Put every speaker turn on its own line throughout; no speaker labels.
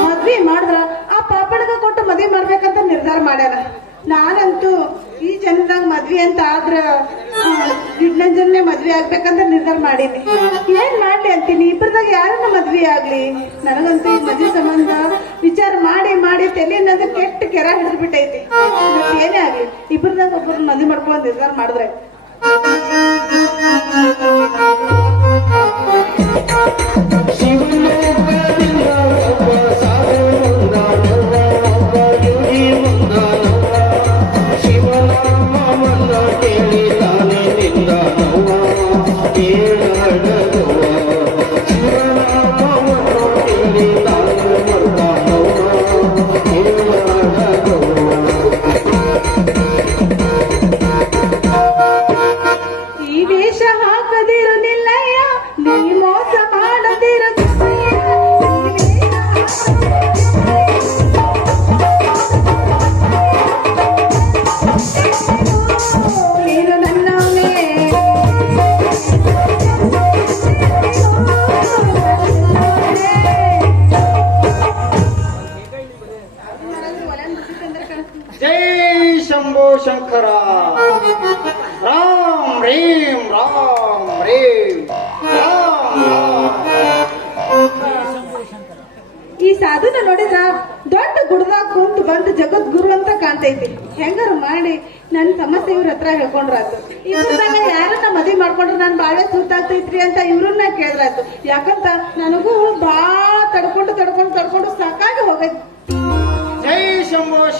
ಮದ್ವಿ ಮಾಡಿದ್ರ ಆ ಪಾಪಡ್ಗ ಕೊಟ್ಟು ಮದ್ವಿ ಮಾಡ್ಬೇಕಂತ ನಿರ್ಧಾರ ಮಾಡ್ಯಾರ ನಾನಂತೂ ಈ ಜನದಾಗ ಮದ್ವಿ ಅಂತ ಆದ್ರ ಜನ್ನೇ ಮದ್ವೆ ಆಗ್ಬೇಕಂತ ನಿರ್ಧಾರ ಮಾಡೀನಿ. ಏನ್ ಮಾಡ್ಲಿ ಅಂತೀನಿ? ಇಬ್ಬರದಾಗ ಯಾರನ್ನ ಮದ್ವೆ ಆಗ್ಲಿ? ನನಗಂತೂ ಈ ಮದ್ವಿ ಸಂಬಂಧ ವಿಚಾರ ಮಾಡಿ ಮಾಡಿ ತಲೆ ಅನ್ನೋದು ಕೆಟ್ಟ ಕೆರ ಹಿಡಿದು ಬಿಟ್ಟೈತಿ ಮತ್ತ್ ಏನೇ ಆಗ್ಲಿ? ಇಬ್ಬರದಾಗ ಒಬ್ಬರನ್ನ ಮದ್ವಿ ಮಾಡ್ಕೊಂಡು ನಿರ್ಧಾರ ಮಾಡಿದ್ರೆ.
ಜೈ ಶಂಭೋ ಶಂಕರ. ರಾಮ್ ರೀಂ ರಾಮ್ ರೀಂ.
ಈ ಸಾಧುನ ನೋಡಿದ್ರ ದೊಡ್ಡ ಗುಡ್ದಾಗ ಕುಂತು ಬಂದ ಜಗದ್ಗುರು ಅಂತ ಕಾಣ್ತೈತಿ. ಹೆಂಗಾರು ಮಾಡಿ ನನ್ನ ಸಮಸ್ಯೆ ಇವ್ರ ಹತ್ರ ಹೇಳ್ಕೊಂಡ್ರಾತು. ಇವ್ರದಾಗ ಯಾರನ್ನ ಮದ್ವೆ ಮಾಡ್ಕೊಂಡ್ರೆ ನಾನು ಬಾಳೆ ಸುತ್ತಾಗ್ತೈತ್ರಿ ಅಂತ ಇವ್ರನ್ನ ಕೇಳಿದ್ರಾತು ಯಾಕಂತ ನನಗೂ ಬಾಳ ತಡ್ಕೊಂಡು ತಡ್ಕೊಂಡು ತಡ್ಕೊಂಡು ಸಾಕಾಗಿ ಹೋಗೈತಿ.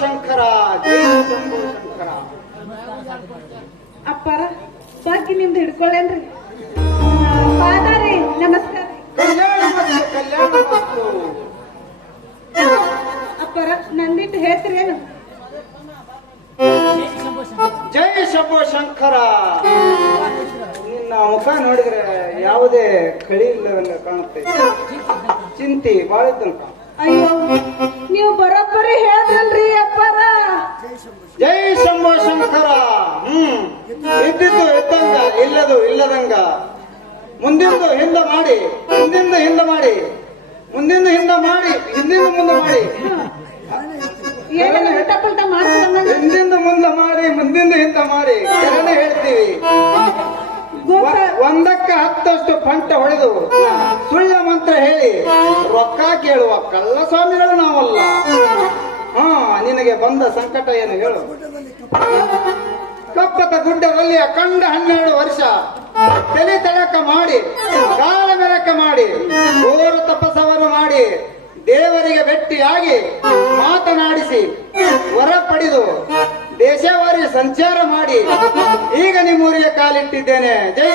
ಶಂಕರ ಶಂಕರ
ಅಪ್ಪಾರ ಬಾಕಿ ನಿಮ್ದು ಹಿಡ್ಕೊಳ್ಳೇನ್ರಿ. ಪಾದಾರಿ ನಮಸ್ಕಾರ. ಅಪ್ಪಾರ ನಂದಿಟ್ಟು ಹೇಳ್ತೀರಿ ಏನು?
ಜೈ ಶಂಭೋ ಶಂಕರ. ನಿನ್ನ ಮುಖ ನೋಡಿದ್ರೆ ಯಾವುದೇ ಕಳಿ ಇಲ್ಲವೆಲ್ಲ ಕಾಣುತ್ತೆ. ಚಿಂತೆ ಬಾಳ
ಅಯ್ಯೋ. ನೀವು ಬರೋಬ್ಬರಿ ಹೇಳಿದ್ರಲ್ರಿ ಅಪ್ಪಾರ.
ಜೈ ಶಂಭೋ ಶಂಕರ. ಹ್ಮ್. ಇದ್ದಿದ್ದು ಇದ್ದಂಗ ಇಲ್ಲದು ಇಲ್ಲದಂಗ. ಮುಂದಿಂದು ಹಿಂದ ಮಾಡಿ ಹಿಂದಿಂದ ಹಿಂದ ಮಾಡಿ ಮುಂದಿಂದ ಹಿಂದ ಮಾಡಿ ಹಿಂದಿಂದ ಮುಂದೆ ಮಾಡಿ. ಹಿಂದಿಂದ ಮುಂದೆ ಮಾಡಿ ಮುಂದಿಂದ ಹಿಂದ ಮಾಡಿ. ಎರಡನೇ ಹೇಳ್ತೀವಿ. ಒಂದಕ್ಕೆ ಹತ್ತಷ್ಟು ಫಂಟ ಹೊಡೆದು ಸುಳ್ಳ ಮಂತ್ರ ಹೇಳಿ. ರೊಕ್ಕ ಕೇಳುವ ಕಳ್ಳ ಸ್ವಾಮಿಗಳು ನಾವಲ್ಲ. ಹಾ, ನಿನಗೆ ಬಂದ ಸಂಕಟ ಏನು ಹೇಳು. ಕಪ್ಪತ ಗುಡ್ಡದಲ್ಲಿ ಅಖಂಡ ಹನ್ನೆರಡು ವರ್ಷ. ತಲೆ ತಳಕ ಮಾಡಿ, ಕಾಲ ಮೆರಕ ಮಾಡಿ, ಘೋರ ತಪಸ್ಸವನ್ನು ಮಾಡಿ, ದೇವರಿಗೆ ಭೇಟಿಯಾಗಿ ಮಾತನಾಡಿಸಿ, ವರ ಪಡೆದು, ದೇಶವಾರಿ ಸಂಚಾರ ಮಾಡಿ, ಈಗ ನಿಮ್ಮೂರಿಗೆ ಕಾಲಿಟ್ಟಿದ್ದೇನೆ. ಜೈ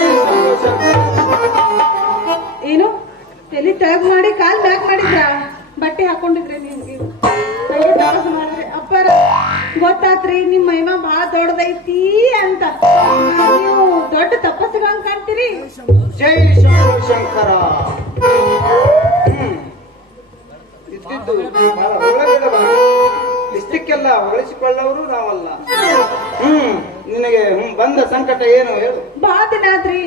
ಏನು? ತಲೆ ತೆಳಗ್ ಮಾಡಿ ಕಾಲ್ ಬ್ಯಾಕ್ ಮಾಡಿದ್ರ? ಬಟ್ಟೆ ಹಾಕೊಂಡಿದ್ರೆ ನಿಮ್ಗೆ. ಮಾಡಿದ್ರೆ ಅಪ್ಪ ಮಾಡಿದ್ರಿ ಅಪ್ಪರ ಗೊತ್ತಾತ್ರಿ ನಿಮ್ ಮೈಮ ಬಹಳ ದೊಡ್ಡದೈತಿ ಅಂತ. ನೀವು ದೊಡ್ಡ ತಪಸ್ಸುಗಳನ್ನ ಕಾಣ್ತೀರಿ?
ಜೈ ಶಂಕರ. ಇದ್ದಿದ್ದು ಬಹಳ. ಇಷ್ಟಕ್ಕೆಲ್ಲ ಹೊಗಳಿಸಿಕೊಳ್ಳವರು ನಾವಲ್ಲ. ಹ್ಮ್. ನಿನಗೆ ಬಂದ ಸಂಕಟ ಏನು ಹೇಳು?
ಬಹಳ ದಿನ ಆತ್ರಿ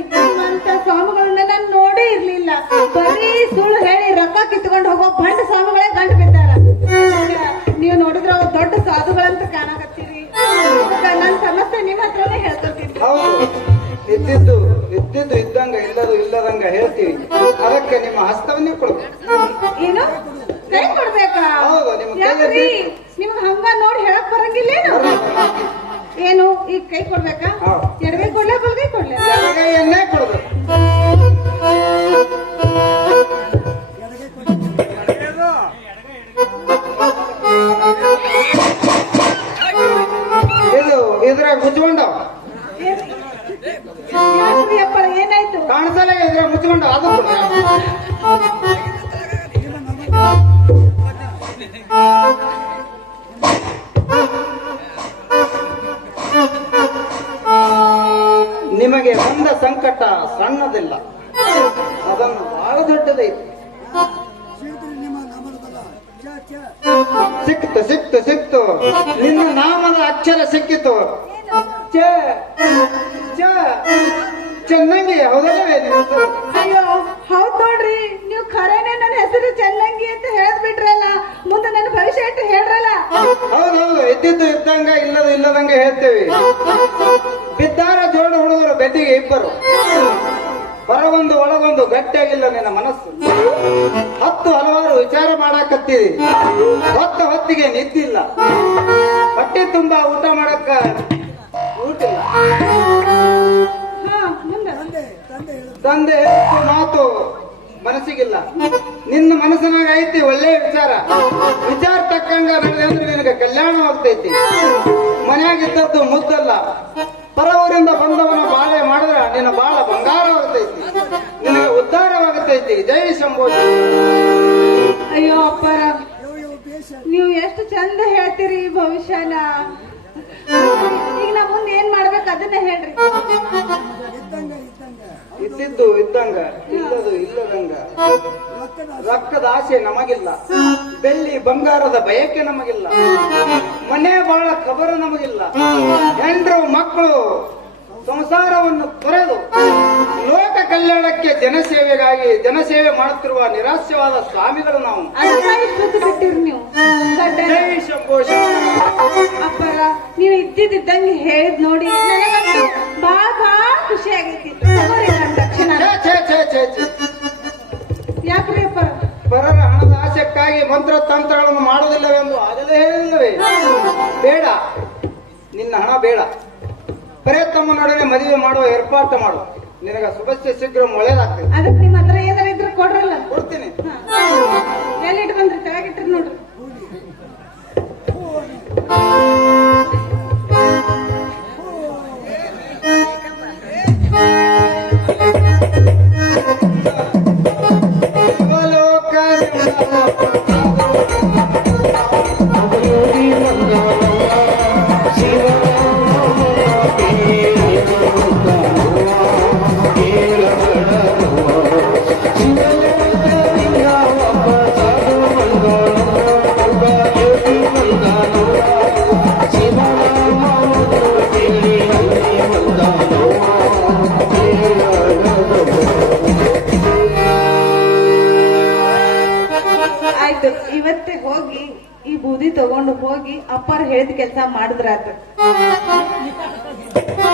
ನೋಡೇ ಇರ್ಲಿಲ್ಲ. ಬರೀ ಸುಳ್ಳು ಹೇಳಿ ರೊಕ್ಕ ಕಿತ್ಕೊಂಡು ಹೋಗೋ ಬಂಡ ಸ್ವಾಮಿಗಳೇ ಗಂಟು ಬಿದ್ದಾರ. ನೀವು ನೋಡಿದ್ರ ಅವ್ರು ದೊಡ್ಡ ಸಾಧುಗಳಂತ ಕಾಣಕತ್ತೀರಿ. ನನ್ನ ನನ್ ಸಮಸ್ಯೆ ನಿಮ್ಮ ಹತ್ರನೇ ಹೇಳ್ಕೊತೀನಿ
ಇದ್ದಿದ್ದು ಇದ್ದಿದ್ದು ಇದ್ದಂಗ ಇಲ್ಲದು ಇಲ್ಲದಂಗ ಹೇಳ್ತೀವಿ ಅದಕ್ಕೆ ನಿಮ್ಮ ಹಸ್ತವನ್ನೇ ಕೊಡ್ಬೇಕು.
ಏನು? ಕೈ ಕೊಡ್ಬೇಕಾ? ಯಾಕ್ರಿ. ಹಂಗ ನೋಡಿ ಹೇಳಕ್ ಬರಂಗಿಲ್ಲ. ಏನು ಈಗ ಕೈ ಕೊಡ್ಬೇಕಾ. ಎಡಗೈ ಕೊಡ್ಲಾ ಬಲ್ಗೈ ಕೊಡ್ಲಾ?
ಎಡಗೈಯನ್ನೇ ಕೊಡಬೇಕು. ಇದು ಇದ್ರಾಗ ಮುಚ್ಕೊಂಡವ
ಏನಾಯ್ತು
ಕಾಣಿಸಲ್ಲ ಇದ್ರಾಗ ಮುಚ್ಕೊಂಡವ ಅದು. ನಿಮಗೆ ಬಂದ ಸಂಕಟ ಸಣ್ಣದಿಲ್ಲ. ಅದನ್ನು ಬಹಳ ದೊಡ್ಡದೈತಿ. ಸಿಕ್ತು ಸಿಕ್ತು ಸಿಕ್ತು ನಿನ್ನ ನಾಮದ ಅಕ್ಷರ ಸಿಕ್ಕಿತು. ಚೆನ್ನಂಗಿ ಹೌದಲ್ಲವೇ
ಅಯ್ಯೋ ಹೌದ್ ನೋಡ್ರಿ ನೀವು ಖರೇನೆ ನನ್ನ ಹೆಸರು ಚೆನ್ನಂಗಿ ಅಂತ ಹೇಳ್ಬಿಟ್ರಲ್ಲ ಮುಂದೆ ನನ್ನ ಭವಿಷ್ಯ ಅಂತ ಹೇಳ್ರಲ್ಲ?
ಹೌದೌದು ಇದ್ದಿದ್ದು ಇದ್ದಂಗ ಇಲ್ಲದ ಇಲ್ಲದಂಗ ಹೇಳ್ತೇವೆ. ಬಿದ್ದಾರ ಜೋಡು ಹುಡುಗರು ಬೆದ್ದಿಗೆ ಇಬ್ಬರು. ಹೊರಗೊಂದು ಒಳಗೊಂದು ಗಟ್ಟಿಯಾಗಿಲ್ಲ ನಿನ್ನ ಮನಸ್ಸು. ಹತ್ತು ಹಲವಾರು ವಿಚಾರ ಮಾಡಾಕತ್ತೀರಿ. ಹೊತ್ತ ಹೊತ್ತಿಗೆ ನಿದ್ದಿಲ್ಲ. ಹೊಟ್ಟೆ ತುಂಬಾ ಊಟ ಮಾಡಕ್ಕ ಊಟ ತಂದೆ ಮಾತು ಮನಸ್ಸಿಗಿಲ್ಲ. ನಿನ್ನ ಮನಸ್ಸಿನಾಗ ಐತಿ ಒಳ್ಳೆ ವಿಚಾರ. ವಿಚಾರ ತಕ್ಕಂಗ ನಡೆದೆ ಅಂದ್ರೆ ನಿನಗೆ ಕಲ್ಯಾಣ ಆಗ್ತೈತಿ. ಮನೆಯಾಗಿದ್ದದ್ದು ಮುದ್ದಲ್ಲ. ಪರವರಿಂದ ಬಂದವನ ಬಂದವನ ಜೈ ಶಂಭೋ
ಅಯ್ಯೋ ಅಪ್ಪರ. ನೀವು ಎಷ್ಟು ಚಂದ ಹೇಳ್ತೀರಿ ಭವಿಷ್ಯನ. ಈಗ ನಾ ಮುಂದೆ ಏನ್ ಮಾಡ್ಬೇಕು ಅದನ್ನ ಹೇಳ್ರಿ.
ಇದ್ದಿದ್ದು ಇದ್ದಂಗ ಇಲ್ಲದು ಇಲ್ಲದಂಗ. ರಕ್ತದ ಆಸೆ ನಮಗಿಲ್ಲ. ಬೆಳ್ಳಿ ಬಂಗಾರದ ಬಯಕೆ ನಮಗಿಲ್ಲ. ಮನೆ ಬಾಳ ಖಬರ ನಮಗಿಲ್ಲ. ಹೆಂಡ್ರು ಮಕ್ಕಳು ಸಂಸಾರವನ್ನು ತೊರೆದು ಕಲ್ಯಾಣಕ್ಕೆ ಜನಸೇವೆಗಾಗಿ ಜನಸೇವೆ ಮಾಡುತ್ತಿರುವ ನಿರಾಸ್ಯವಾದ ಸ್ವಾಮಿಗಳು ನಾವು.
ನೀವು. ಅಪ್ಪರ ನೀವು ಇದ್ದಿದ್ದಂಗೆ ಹೇಳಿದ್ ನೋಡಿ ನನಗಂತೂ ಬಹಳ ಬಹಳ ಖುಷಿ ಆಗೈತಿ. ತಗೋರಿ ದಕ್ಷಿಣ. ಯಾಕ್ರಿ
ಪರರ ಹಣದ ಆಸೆಕ್ಕಾಗಿ ಮಂತ್ರ ತಂತ್ರಗಳನ್ನು ಮಾಡುವುದಿಲ್ಲವೆಂದು ಅದೇ ಹೇಳಿಲ್ಲವೇ? ಬೇಡ. ನಿನ್ನ ಹಣ ಬೇಡ. ಬರೇ ತಮ್ಮ ನಡುವೆ ಮದುವೆ ಮಾಡುವ ಏರ್ಪಾಟು ಮಾಡು. ನಿನಗ ಶುಭಸ್ಯ ಶೀಘ್ರ ಒಳ್ಳೇದಾಗ್ತದೆ
ಅದಕ್ಕೆ ನಿಮ್ಮ ಹತ್ರ ಏನಾರ ಇದ್ರೆ ಕೊಡ್ರಲ್ಲ.
ಕೊಡ್ತೀನಿ.
ಎಲ್ಲಿಟ್ಟು ಬಂದ್ರಿ? ತೆಳಗಿಟ್ರಿ ನೋಡ್ರಿ. ಬೂದಿ ತಗೊಂಡು ಹೋಗಿ ಅಪ್ಪಾರ ಹೇಳಿದ ಕೆಲಸ ಮಾಡಿದ್ರಾತ.